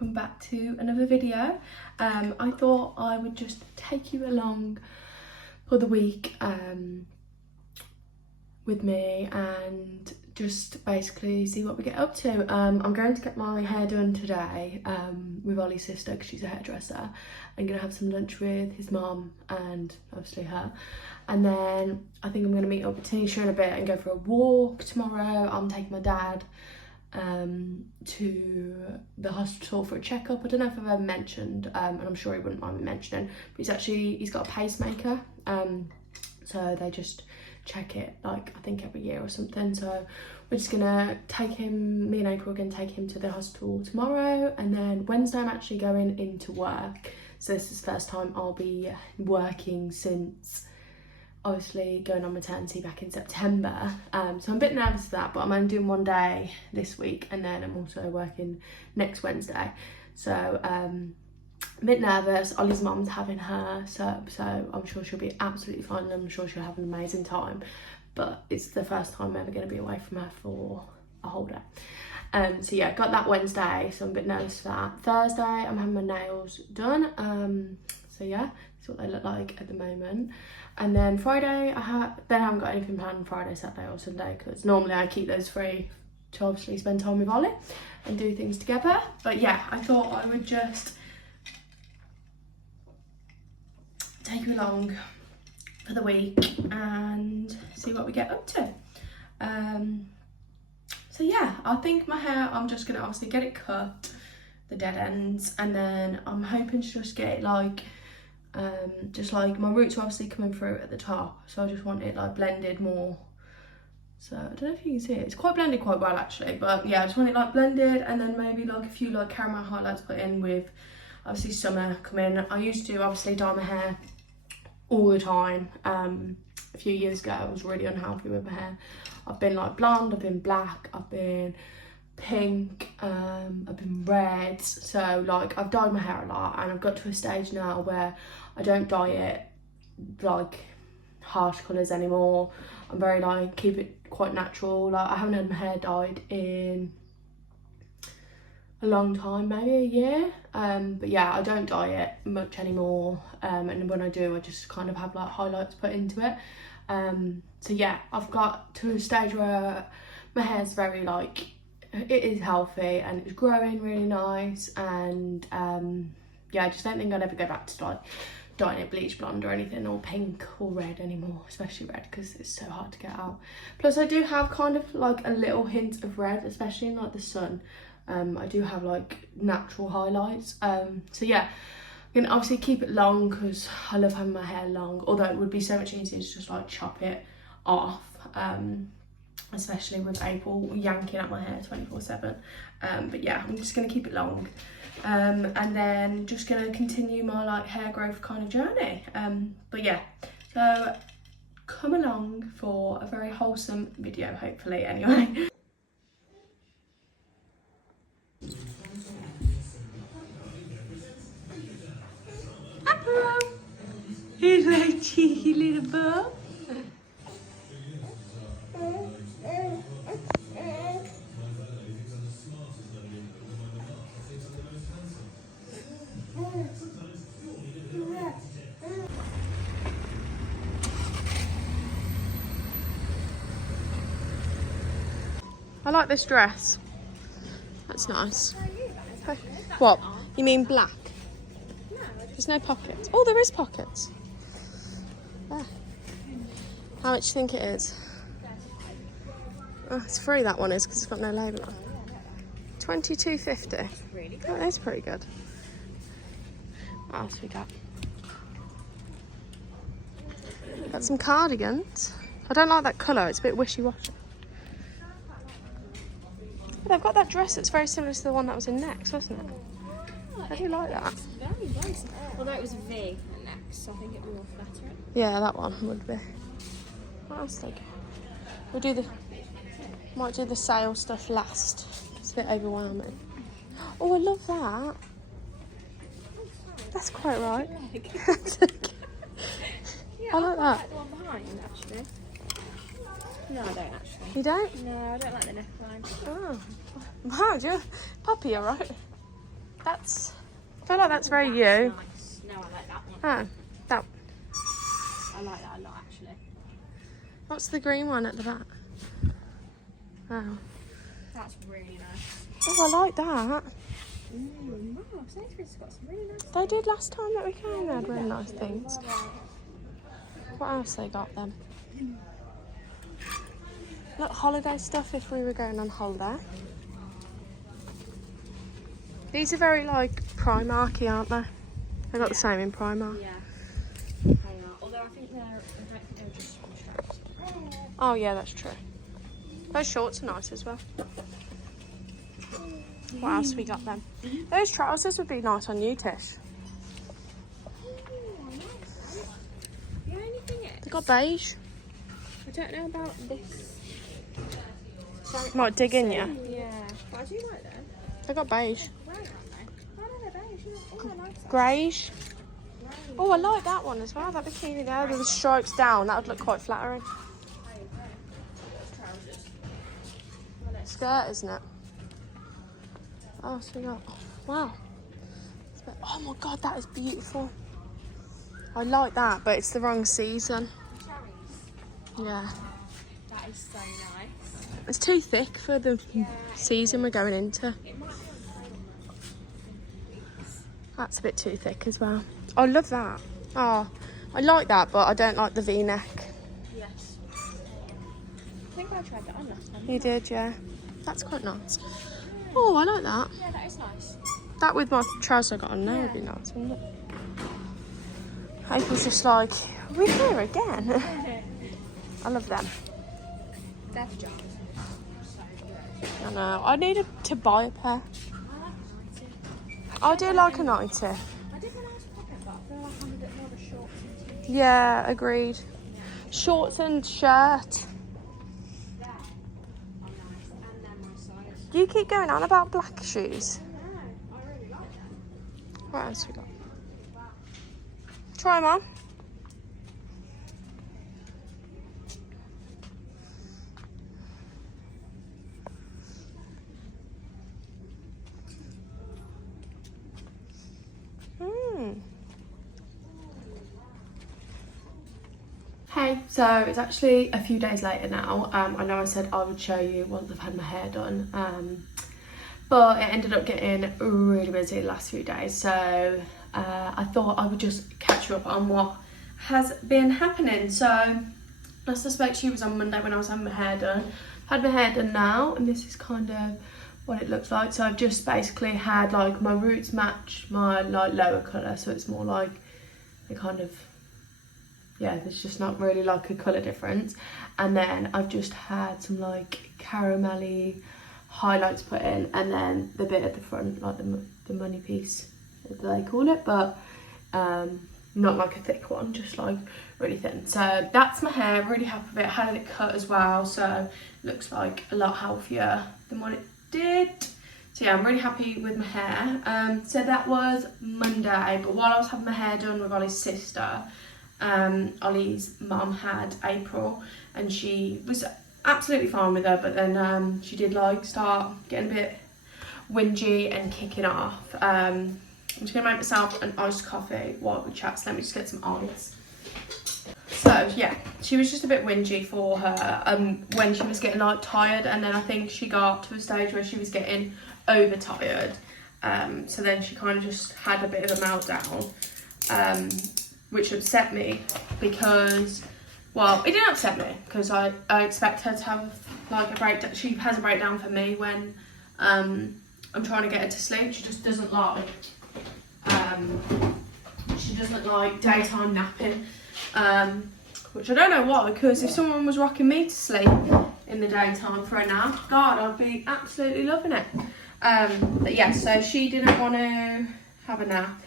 welcome back to another video. I thought I would just take you along for the week with me and just basically see what we get up to. I'm going to get my hair done today with Ollie's sister because she's a hairdresser. I'm going to have some lunch with his mum and obviously her, and then I think I'm going to meet up with Tanisha in a bit and go for a walk tomorrow. I'm taking my dad to the hospital for a checkup. I don't know if I've ever mentioned, and I'm sure he wouldn't mind me mentioning, but he's got a pacemaker, so they just check it like I think every year or something. So we're just gonna take him, me and April are gonna take him to the hospital tomorrow, and then Wednesday I'm actually going into work. So this is the first time I'll be working since obviously going on maternity back in September, so I'm a bit nervous for that, but I'm only doing one day this week and then I'm also working next Wednesday, so a bit nervous. Ollie's mum's having her, so I'm sure she'll be absolutely fine and I'm sure she'll have an amazing time, but it's the first time I'm ever going to be away from her for a whole day. So yeah, got that Wednesday, so I'm a bit nervous for that. Thursday I'm having my nails done, so yeah, that's what they look like at the moment. And then Friday, I haven't got anything planned Friday, Saturday or Sunday, because normally I keep those free to obviously spend time with Ollie and do things together. But yeah, I thought I would just take you along for the week and see what we get up to. So yeah, I think my hair, I'm just going to obviously get it cut, the dead ends, and then I'm hoping to just get it like, just like my roots are obviously coming through at the top, so I just want it like blended more. So I don't know if you can see it, it's quite blended quite well actually, but yeah, I just want it like blended, and then maybe like a few like caramel highlights put in with obviously summer coming. I used to obviously dye my hair all the time. A few years ago I was really unhappy with my hair. I've been like blonde, I've been black, I've been pink, I've been red, so like I've dyed my hair a lot, and I've got to a stage now where I don't dye it like harsh colours anymore. I'm very like keep it quite natural. Like I haven't had my hair dyed in a long time, maybe a year, but yeah, I don't dye it much anymore, and when I do I just kind of have like highlights put into it. So yeah, I've got to a stage where my hair's very like, it is healthy and it's growing really nice, and yeah, I just don't think I'd ever go back to like dyeing it bleach blonde or anything, or pink or red anymore, especially red because it's so hard to get out. Plus I do have kind of like a little hint of red, especially in like the sun. I do have like natural highlights, so yeah, I'm gonna obviously keep it long because I love having my hair long, although it would be so much easier to just like chop it off, especially with April yanking at my hair 24/7, but yeah, I'm just going to keep it long, and then just going to continue my like hair growth kind of journey, but yeah, so come along for a very wholesome video hopefully anyway. Hello, he's a cheeky little bug. I like this dress. That's nice. What? You mean black? There's no pockets. Oh, there is pockets. There. How much do you think it is? Oh, it's free, that one is, because it's got no label on. $22.50. Oh, that's pretty good. What else we got? Got some cardigans. I don't like that colour, it's a bit wishy-washy. They've got that dress that's very similar to the one that was in Next, wasn't it? I do like that. Very nice. Although it was a V at Next, so I think it would be more flattering. Yeah, that one would be. What else do we might do the sale stuff last. It's a bit overwhelming. Oh, I love that. That's quite right. Yeah, I like that. The one behind, actually. No, I don't actually. You don't? No, I don't like the neckline. Oh. Wow, you're Poppy, alright? That's, I feel like that's very you. Nice. No, I like that one. Oh, that. I like that a lot, actually. What's the green one at the back? Oh. That's really nice. Oh, I like that. Wow, Sainsbury's got some really nice. They did last time that we came. They had really nice things. What else they got then? Look, holiday stuff if we were going on holiday. These are very like Primark-y, aren't they? They got the same in Primark. Yeah. Although I think they're just straps. Oh yeah, that's true. Those shorts are nice as well. What else we got then? Those trousers would be nice on you, Tish. The only thing is, They got beige. I don't know about this. Might dig in, yeah. Yeah, but I do like them. They got beige. Where are they? Oh no, they're beige. Oh, I like that. Greyish. Oh, I like that one as well. That bikini there with the stripes down. That would look quite flattering. Trousers. Skirt, isn't it? Oh, so we got. Wow. Oh my god, that is beautiful. I like that, but it's the wrong season. Cherries. Yeah. That is so nice. It's too thick for the season we're going into. It might be on That's a bit too thick as well. I love that. Oh, I like that, but I don't like the V-neck. Yes. I think I tried that on last time. You did, yeah. That's quite nice. Oh, I like that. Yeah, that is nice. That with my trousers I got on now would be nice, wouldn't it? April's just like, are we here again? I love them. They're pajamas. So good. I know. I needed to buy a pair. I like a 90. I do like a 90. I did when I was pregnant, but I feel like I'm a bit more of a shorts and t-shirt. Yeah, agreed. Shorts and shirt. There are nice, and they're my size. Do you keep going on about black shoes? No, I really like them. What else we got? Try them on. Hey, so it's actually a few days later now. I know I said I would show you once I've had my hair done, but it ended up getting really busy the last few days, so I thought I would just catch you up on what has been happening. So last I spoke to you was on Monday when I was having my hair done. I've had my hair done now, and this is kind of what it looks like. So I've just basically had like my roots match my like lower colour, so it's more like a kind of, yeah, there's just not really like a colour difference. And then I've just had some like caramelly highlights put in, and then the bit at the front, like the money piece that they call it, but not like a thick one, just like really thin. So that's my hair, really happy with it. I had it cut as well, so it looks like a lot healthier than what it did. So yeah, I'm really happy with my hair. So that was Monday, but while I was having my hair done with Ollie's sister, Ollie's mum had April, and she was absolutely fine with her, but then she did like start getting a bit whingy and kicking off. I'm just gonna make myself an iced coffee while we chat, so let me just get some ice. So yeah, she was just a bit whingy for her when she was getting like tired, and then I think she got to a stage where she was getting overtired, so then she kind of just had a bit of a meltdown, which upset me because, well, it didn't upset me because I expect her to have like a breakdown. She has a breakdown for me when I'm trying to get her to sleep. She just doesn't like daytime napping, which I don't know why, because if someone was rocking me to sleep in the daytime for a nap, God, I'd be absolutely loving it. But yeah, so she didn't want to have a nap.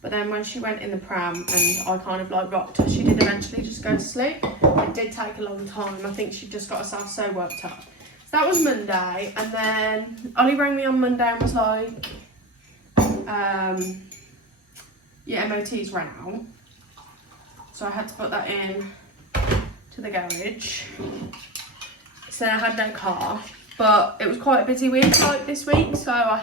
But then when she went in the pram and I kind of like rocked her, she did eventually just go to sleep. It did take a long time. I think she just got herself so worked up. So that was Monday, and then Ollie rang me on Monday and was like, yeah, MOT's ran out. So I had to put that in to the garage. So I had no car, but it was quite a busy week like this week. So I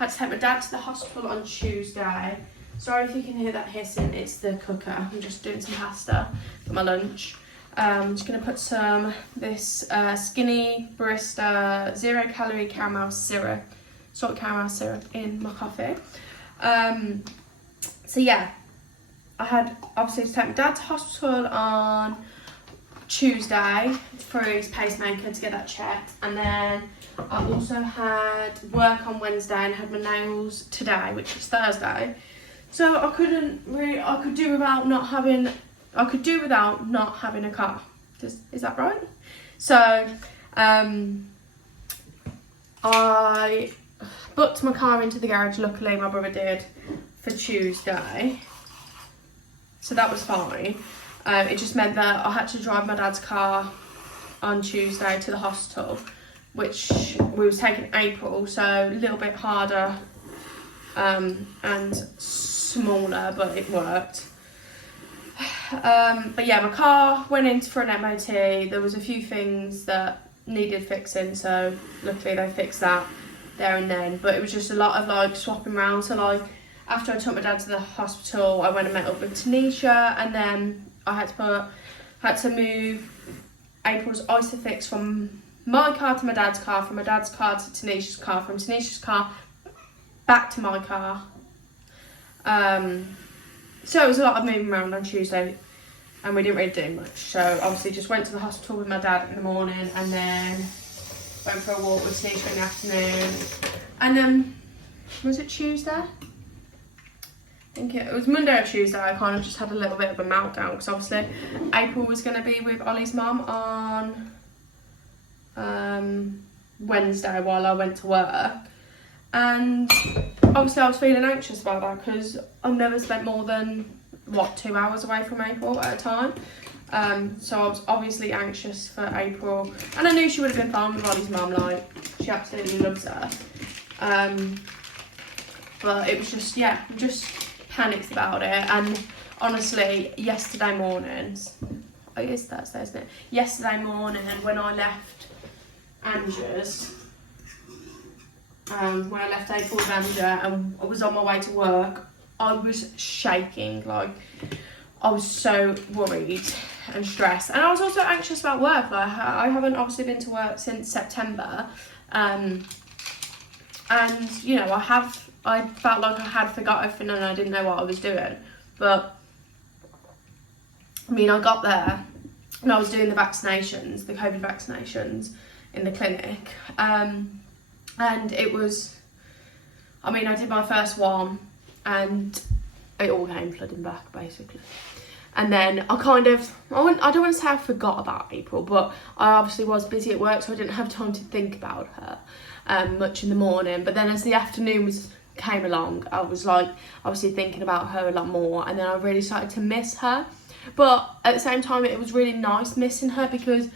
I had to take my dad to the hospital on Tuesday. Sorry if you can hear that hissing, it's the cooker. I'm just doing some pasta for my lunch. I'm just going to put this Skinny Barista 0 calorie caramel syrup, salt caramel syrup in my coffee. So yeah, I had obviously to take my dad to hospital on Tuesday for his pacemaker to get that checked, and then I also had work on Wednesday and had my nails today, which is Thursday. So I could do without not having a car. Is that right? So I booked my car into the garage. Luckily my brother did, for Tuesday, so that was fine. It just meant that I had to drive my dad's car on Tuesday to the hospital, which we was taking April, so a little bit harder and smaller, but it worked. But yeah, my car went in for an MOT. There was a few things that needed fixing, so luckily they fixed that there and then. But it was just a lot of like swapping around. So like after I took my dad to the hospital, I went and met up with Tanisha, and then I had to move April's Isofix from my car to my dad's car, from my dad's car to Tanisha's car, from Tanisha's car back to my car. So it was a lot of moving around on Tuesday, and we didn't really do much. So obviously just went to the hospital with my dad in the morning, and then went for a walk with Tanisha in the afternoon. And then, was it Tuesday? I think it was Monday or Tuesday. I kind of just had a little bit of a meltdown because obviously April was going to be with Ollie's mum on Wednesday while I went to work, and obviously I was feeling anxious about that because I've never spent more than 2 hours away from April at a time. So I was obviously anxious for April, and I knew she would have been fine with Ollie's mum, like she absolutely loves her. But it was just, yeah, just panicked about it. And honestly, yesterday morning, it is Thursday, isn't it? Yesterday morning when I left Angers, when I left April with Angers and I was on my way to work, I was shaking. Like, I was so worried and stressed, and I was also anxious about work. Like, I haven't obviously been to work since September, and you know, I felt like I had forgot everything and I didn't know what I was doing. But I mean, I got there and I was doing the vaccinations, the COVID vaccinations in the clinic, and it was, I mean, I did my first one and it all came flooding back basically. And then I don't want to say I forgot about April, but I obviously was busy at work, so I didn't have time to think about her much in the morning. But then as the afternoon came along, I was like obviously thinking about her a lot more, and then I really started to miss her. But at the same time, it was really nice missing her because,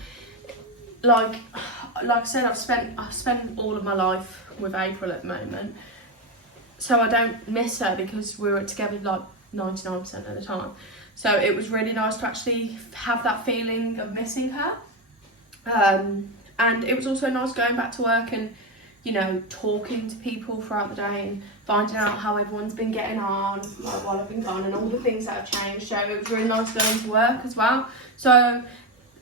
like I said, I've spent all of my life with April at the moment, so I don't miss her because we were together like 99% of the time. So it was really nice to actually have that feeling of missing her. And it was also nice going back to work and, you know, talking to people throughout the day and finding out how everyone's been getting on, like, while I've been gone, and all the things that have changed. So it was really nice going to work as well. So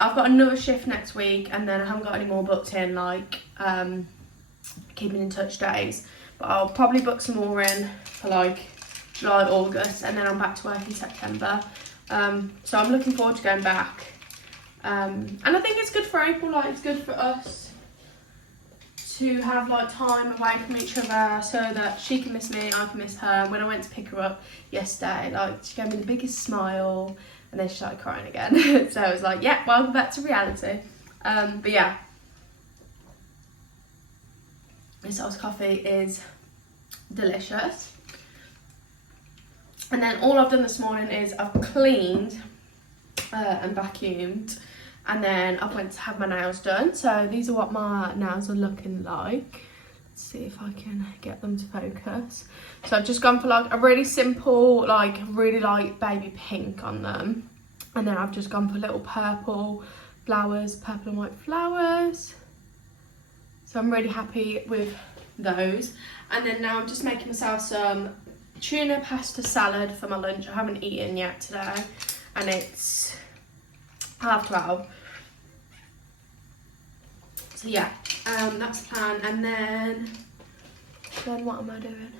I've got another shift next week, and then I haven't got any more booked in, like keeping in touch days. But I'll probably book some more in for like July, August, and then I'm back to work in September. So I'm looking forward to going back. And I think it's good for April, like it's good for us to have like time away from each other so that she can miss me, I can miss her. When I went to pick her up yesterday, like she gave me the biggest smile and then she started crying again. So I was like, yeah, welcome back to reality. But yeah, this iced coffee is delicious. And then all I've done this morning is I've cleaned and vacuumed, and then I went to have my nails done. So these are what my nails are looking like. Let's see if I can get them to focus. So I've just gone for like a really simple, like really light baby pink on them, and then I've just gone for little purple flowers, purple and white flowers. So I'm really happy with those. And then now I'm just making myself some tuna pasta salad for my lunch. I haven't eaten yet today, and it's 12:30. So yeah, that's the plan. And then what am I doing?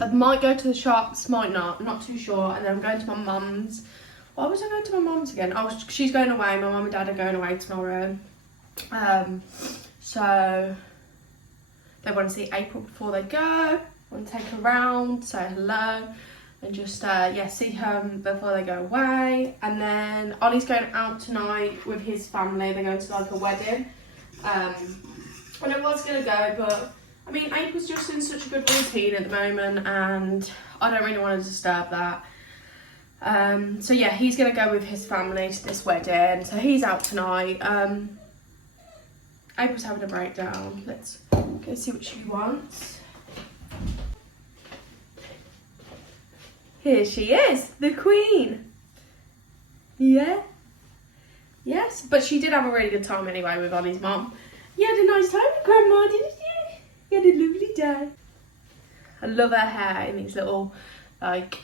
I might go to the shops, might not, I'm not too sure. And then I'm going to my mum's. Why was I going to my mum's again? Oh, she's going away. My mum and dad are going away tomorrow. So they want to see April before they go. I want to take her around, say hello, and just see her before they go away. And then Ollie's going out tonight with his family. They're going to like a wedding. And I was going to go, but I mean, April's just in such a good routine at the moment, and I don't really want to disturb that. So yeah, he's going to go with his family to this wedding. So he's out tonight. April's having a breakdown. Let's go see what she wants. Here she is, the Queen. Yeah. Yes, but she did have a really good time anyway with Ollie's mum. You had a nice time with Grandma, didn't you? You had a lovely day. I love her hair in these little, like,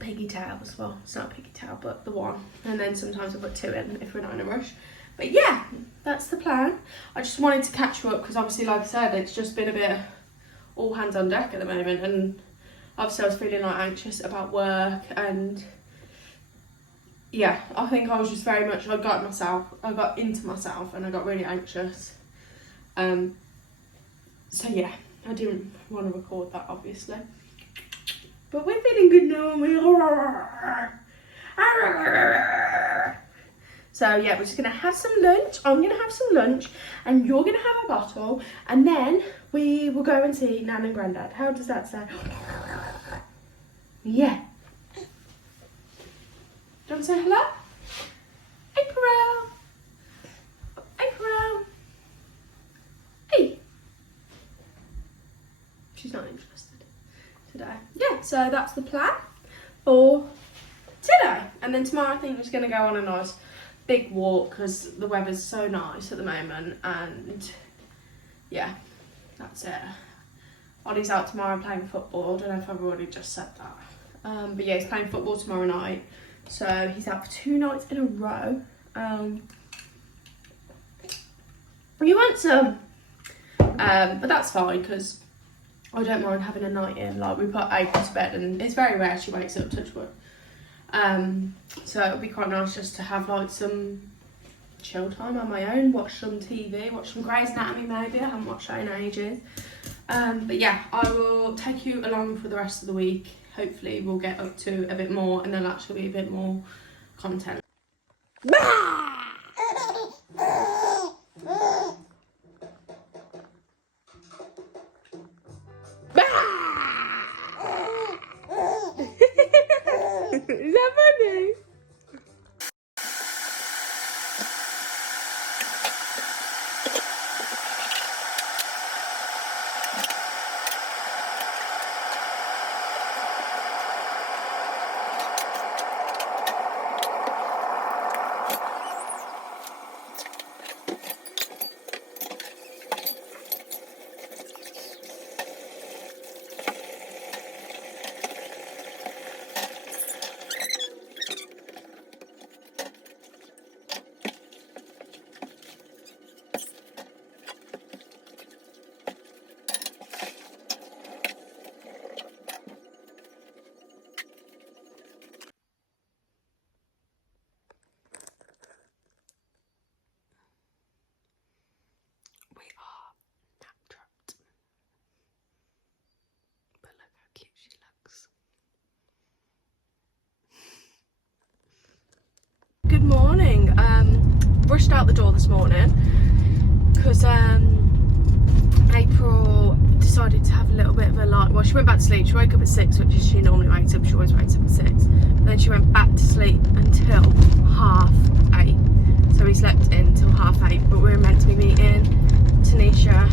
pigtails. Well, it's not a pigtail, but the one. And then sometimes I put 2 in if we're not in a rush. But yeah, that's the plan. I just wanted to catch you up because obviously, like I said, it's just been a bit all hands on deck at the moment. And obviously I was feeling like anxious about work, and yeah, I think I was just very much, I got into myself and I got really anxious. So yeah, I didn't want to record that obviously. But we're feeling good now, aren't we? So yeah, we're just gonna have some lunch. I'm gonna have some lunch and you're gonna have a bottle, and then we will go and see Nan and Grandad. How does that sound? Yeah. Do you want to say hello? April! April! Hey! She's not interested today. Yeah, so that's the plan for today. And then tomorrow I think we're just going to go on a nice big walk because the weather's so nice at the moment. And yeah, that's it. Ollie's out tomorrow playing football. I don't know if I've already just said that. But yeah, he's playing football tomorrow night. So he's out for 2 nights in a row. You want some? But that's fine because I don't mind having a night in. Like, we put April to bed and it's very rare she wakes up, touch wood. So it'll be quite nice just to have like some chill time on my own, watch some TV, watch some Grey's Anatomy maybe. I haven't watched that in ages. But yeah, I will take you along for the rest of the week. Hopefully we'll get up to a bit more and there'll actually be a bit more content. Is that funny? Good morning. Rushed out the door this morning because April decided to have a little bit of a well, she went back to sleep. She woke up at 6, which is she normally wakes up. She always wakes up at 6. But then she went back to sleep until 8:30. So we slept in till 8:30. But we were meant to be meeting Tanisha.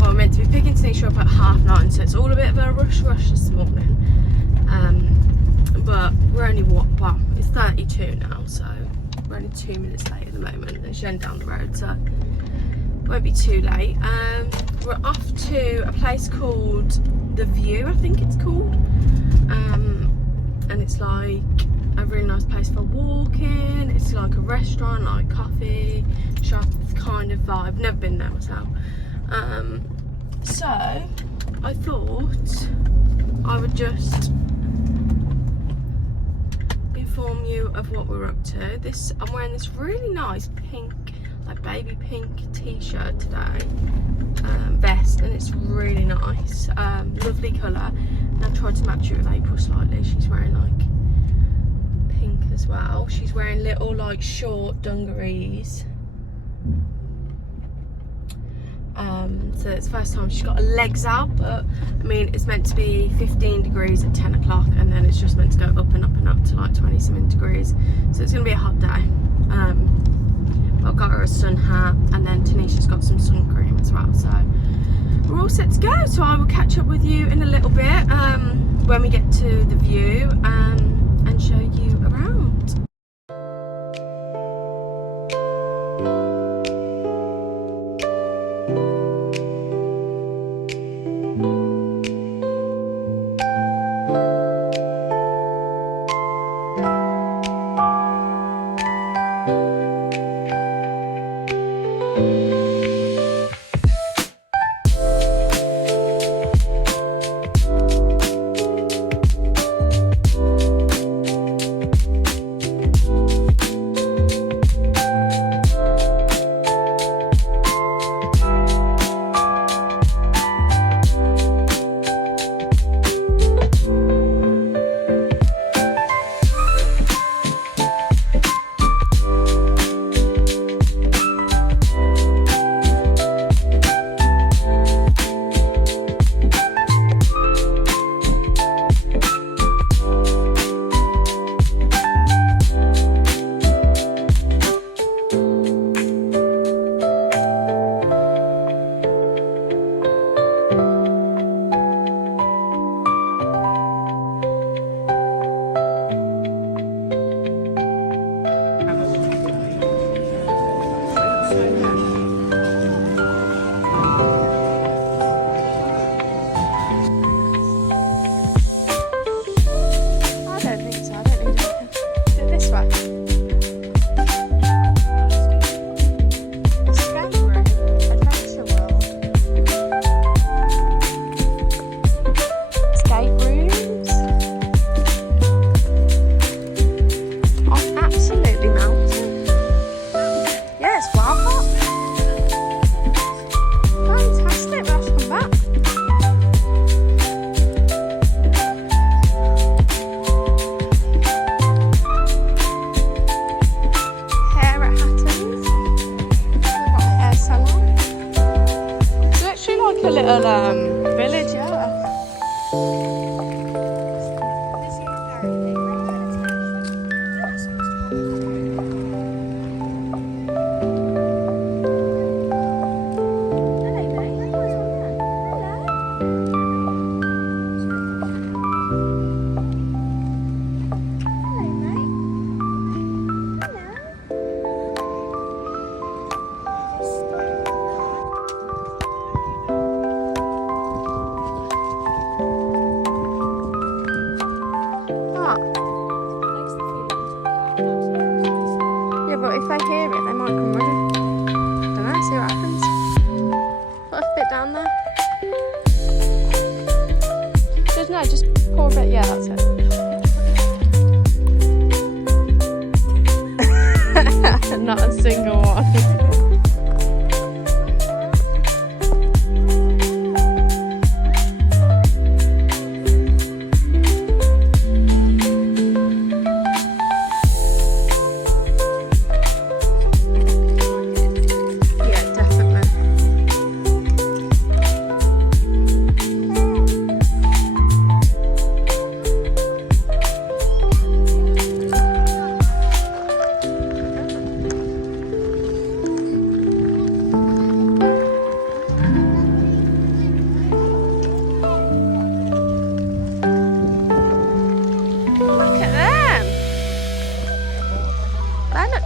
Well, we're meant to be picking Tanisha up at 9:30. So it's all a bit of a rush this morning. But we're only well, it's 32 now, so we're only 2 minutes late at the moment, and she's down the road. So won't be too late. We're off to a place called The View, I think it's called. And it's like a really nice place for walking. It's like a restaurant, like coffee shop kind of vibe. Never been there myself. So I thought I would just inform you of what we're up to. I'm wearing this really nice pink, like baby pink t-shirt today, vest, and it's really nice, lovely colour. And I've tried to match it with April slightly. She's wearing like pink as well. She's wearing little like short dungarees. So it's the first time she's got her legs out, but I mean it's meant to be 15 degrees at 10 o'clock, and then it's just meant to go up and up and up to like 20 something degrees, so it's gonna be a hot day. I've got her a sun hat, and then Tanisha's got some sun cream as well, so we're all set to go. So I will catch up with you in a little bit when we get to The View and show you around. Village, yeah. But if they hear it, they might come running. Don't know, see what happens. Put a bit down there. Just pour a bit, yeah, that's it. Not a single one.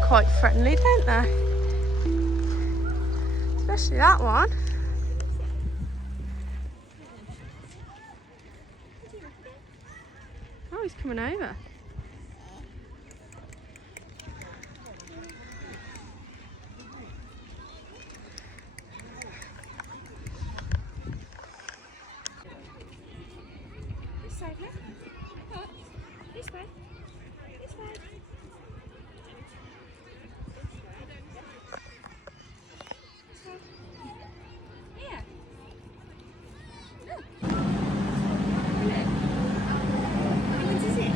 Quite friendly, don't they? Especially that one. Oh, he's coming over. This side, no? This way. This way. Here. Look. Look. What is it?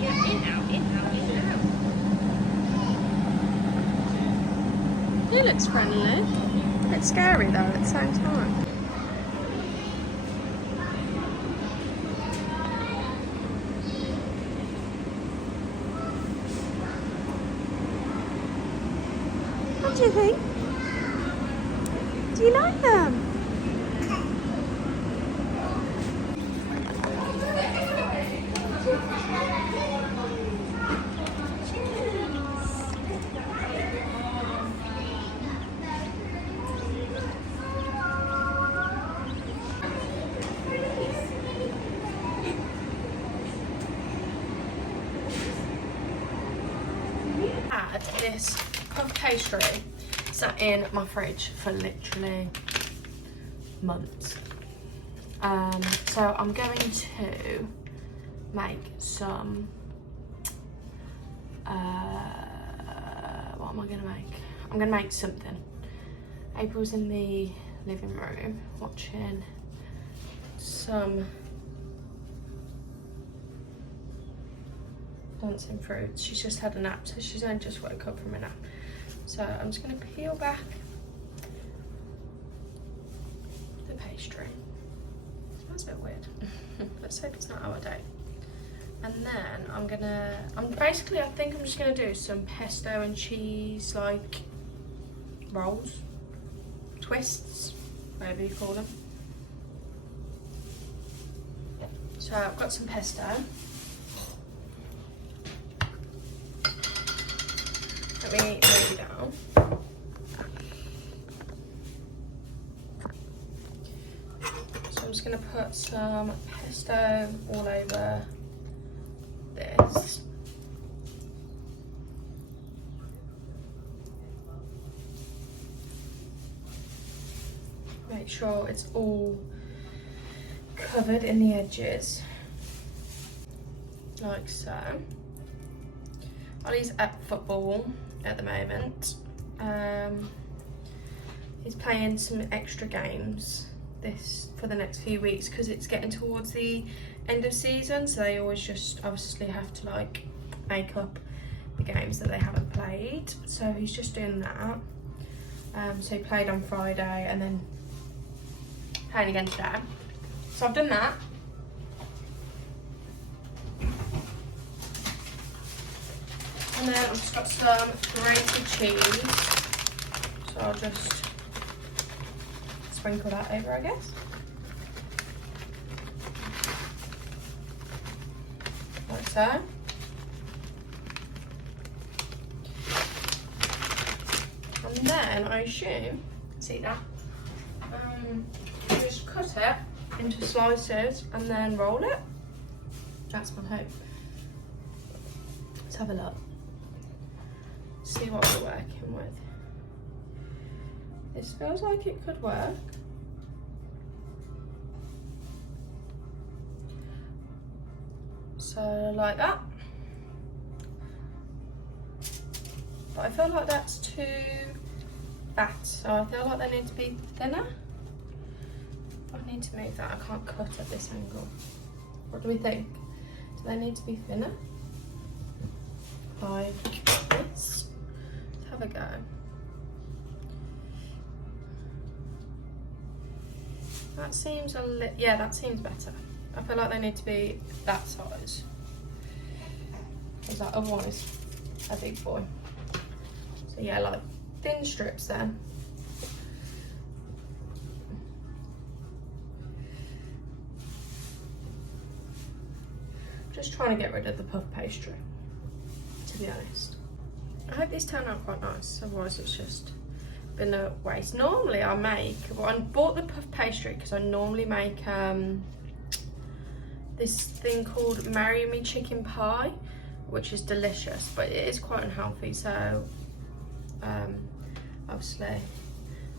Yeah, in now, in now, in now. He looks friendly. A bit scary though at the same time. What do you think? Do you like them? Had this puff pastry sat in my fridge for literally months. So I'm going to make some what am I gonna make? I'm gonna make something. April's in the living room watching some dancing fruits. She's just had a nap, so she's only just woke up from a nap. So I'm just gonna peel back the pastry. Smells a bit weird. Let's hope it's not out of date. And then I think I'm just gonna do some pesto and cheese like rolls, twists, whatever you call them. So I've got some pesto. Let me lay it down. So I'm just going to put some pesto all over this. Make sure it's all covered in the edges, like so. Ollie's at football at the moment. He's playing some extra games for the next few weeks because it's getting towards the end of season, so they always just obviously have to like make up the games that they haven't played. So he's just doing that. So he played on Friday and then playing again today. So I've done that. And then I've just got some grated cheese. So I'll just sprinkle that over, I guess. Like so. And then I assume, see that? Just cut it into slices and then roll it. That's my hope. Let's have a look. See what we're working with. This feels like it could work. So like that. But I feel like that's too fat, so I feel like they need to be thinner. I need to move that. I can't cut at this angle. What do we think? Do they need to be thinner? Like this. Let's have a go. That seems yeah, that seems better. I feel like they need to be that size. Because that other one is a big boy. So yeah, like thin strips then. Just trying to get rid of the puff pastry, to be honest. I hope these turn out quite nice, otherwise it's just been a waste. Normally I make, well, I bought the puff pastry because I normally make this thing called Marry Me chicken pie, which is delicious, but it is quite unhealthy, so obviously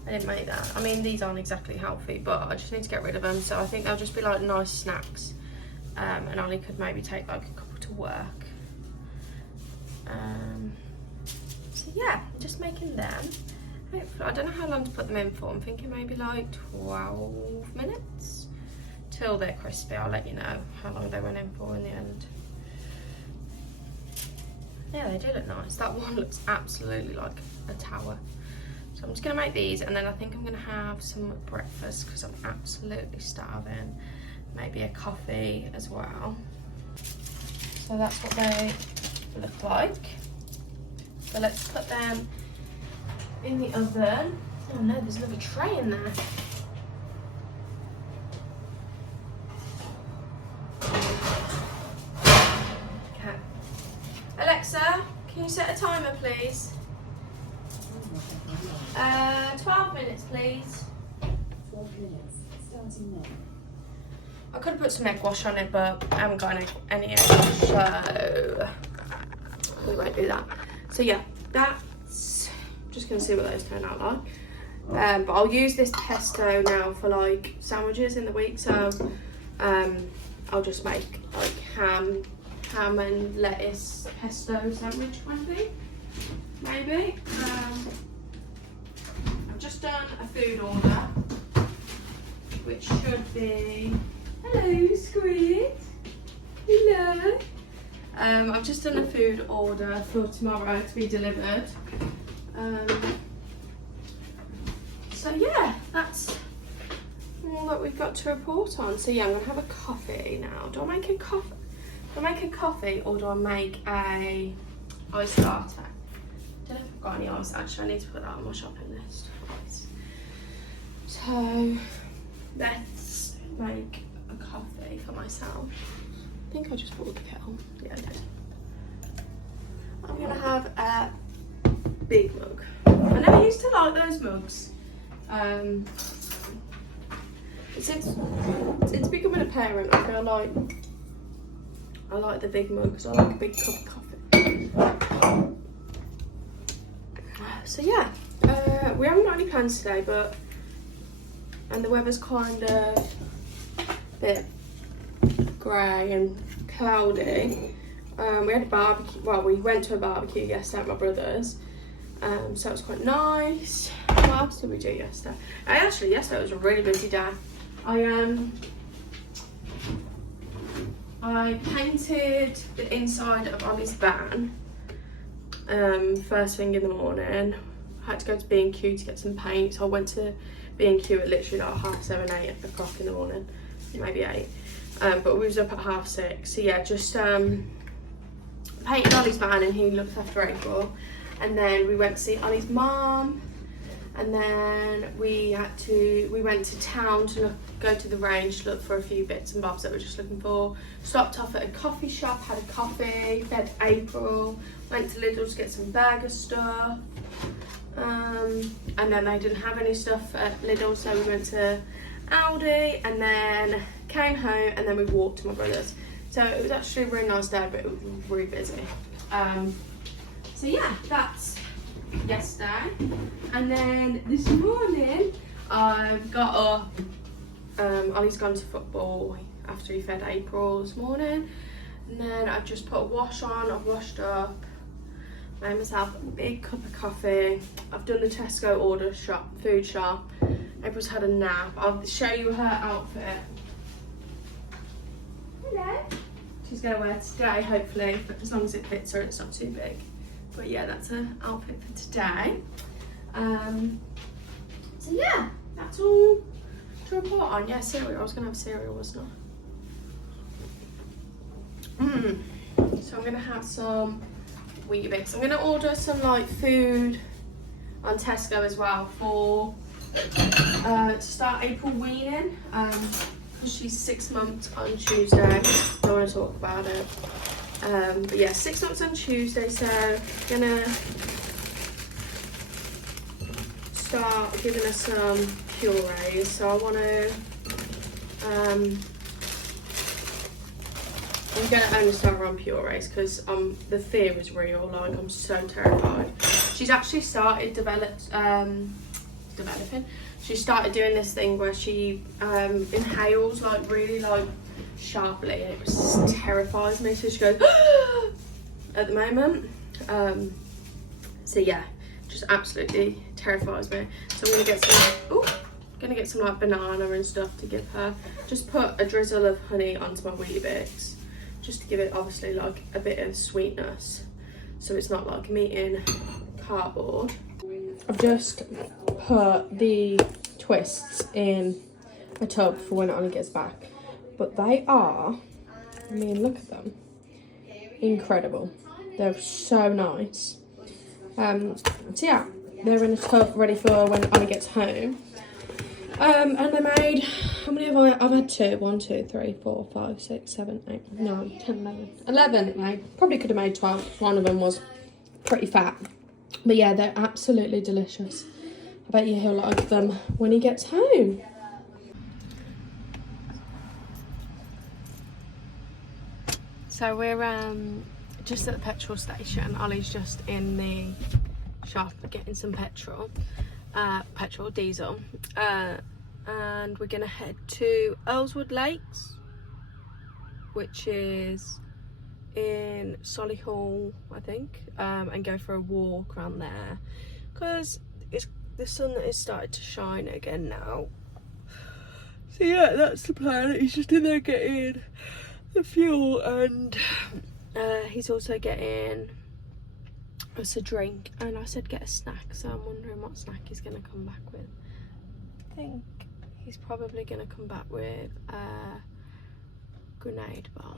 I didn't make that. I mean, these aren't exactly healthy, but I just need to get rid of them, so I think they'll just be like nice snacks, and Ollie could maybe take like a couple to work. So yeah, just making them. Hopefully, I don't know how long to put them in for. I'm thinking maybe like 12 minutes till they're crispy. I'll let you know how long they went in for in the end. Yeah, they do look nice. That one looks absolutely like a tower. So I'm just gonna make these, and then I think I'm gonna have some breakfast because I'm absolutely starving. Maybe a coffee as well. So that's what they look like. So let's put them in the oven. Oh no, there's another tray in there. Okay. Alexa, can you set a timer, please? 12 minutes, please. 12 minutes, starting now. I could have put some egg wash on it, but I haven't got any egg wash, so we won't do that. So yeah, that's just gonna see what those turn out like. But I'll use this pesto now for like sandwiches in the week. So I'll just make like ham and lettuce pesto sandwich kind of thing, maybe. I've just done a food order, which should be, hello Squid, hello. I've just done a food order for tomorrow to be delivered. So yeah, that's all that we've got to report on. So yeah, I'm gonna have a coffee now. Do I make a coffee? Do I make a coffee or do I make a ice latte? I don't know if I've got any ice. Actually, I need to put that on my shopping list. So let's make a coffee for myself. I think I just bought the kettle. Yeah, I did. I'm gonna have a big mug. I never used to like those mugs. Since becoming a parent, I feel like I like the big mugs. I like a big cup of coffee. So yeah, we haven't got any plans today, and the weather's kind of a bit grey and cloudy. We had a barbecue. Well, we went to a barbecue yesterday at my brother's. So it was quite nice. What else did we do yesterday? Yesterday was a really busy day. I painted the inside of Ollie's van first thing in the morning. I had to go to B&Q to get some paint, so I went to B&Q at literally like 7:30, 8 o'clock in the morning, maybe 8. But we was up at 6:30. So yeah, just painted Ollie's van and he looked after April. And then we went to see Ollie's mum, and then we went to town to go to the range to look for a few bits and bobs that we were just looking for. Stopped off at a coffee shop, had a coffee, fed April, went to Lidl to get some burger stuff, and then they didn't have any stuff at Lidl, so we went to Aldi, and then came home, and then we walked to my brother's. So it was actually a really nice day, but it was really busy. So yeah, that's yesterday. And then this morning, I've got up. Ollie's gone to football after he fed April this morning. And then I've just put a wash on, I've washed up, made myself a big cup of coffee. I've done the Tesco food shop. April's had a nap. I'll show you her outfit. Hello. She's going to wear today, hopefully, but as long as it fits her, it's not too big. But yeah, that's her outfit for today. So yeah, that's all to report on. Yeah, cereal. I was gonna have cereal, wasn't I? So I'm gonna have some Weetabix. I'm gonna order some like food on Tesco as well for to start April weaning. Because she's 6 months on Tuesday. I don't want to talk about it. But yeah, 6 months on Tuesday, so gonna start giving her some purees. So I want to I'm gonna only start her on purees because the fear is real. Like, I'm so terrified. She's actually started developing. She started doing this thing where she inhales like really like sharply, and it just terrifies me. So she goes at the moment. So yeah, just absolutely terrifies me. So I'm gonna get some like banana and stuff to give her. Just put a drizzle of honey onto my Wheatie Bix, just to give it obviously like a bit of sweetness, so it's not like me eating cardboard. I've just put the twists in a tub for when Ollie gets back, but they are, I mean, look at them, incredible. They're so nice. So yeah, they're in a tub ready for when Ollie gets home. And they made, how many have I've had 2, 1, 2, 3, 4, 5, 6, 7, 8, 9, 10, 11. 11 made. Probably could have made 12. One of them was pretty fat. But yeah, they're absolutely delicious. I bet you he'll like them when he gets home. So we're just at the petrol station. Ollie's just in the shop getting some petrol, diesel, and we're gonna head to Earlswood Lakes, which is in Solihull, I think, and go for a walk around there because it's the sun that has started to shine again now. So yeah, that's the plan. He's just in there getting the fuel, and he's also getting us a drink, and I said get a snack, so I'm wondering what snack he's gonna come back with. I think he's probably gonna come back with a grenade bar,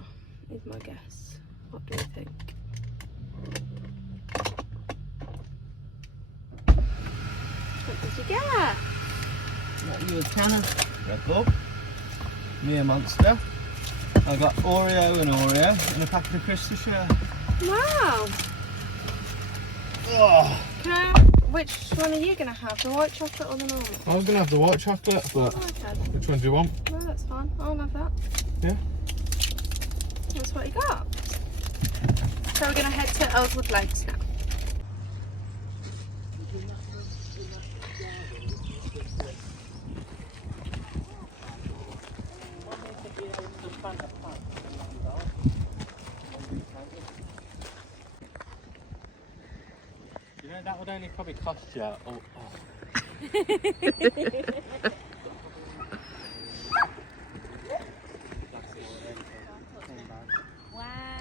is my guess. What do you think? What did you get? Got you a Tanner, Red Bull, me a Monster. I got Oreo and a packet of Christmas share. Wow! Oh. Which one are you going to have, the white chocolate or the normal? I was going to have the white chocolate, but Okay. which one do you want? No, that's fine. I'll have that. Yeah? That's what you got. So we're going to head to Earlswood Lakes now. You know, that would only probably cost you... Wow.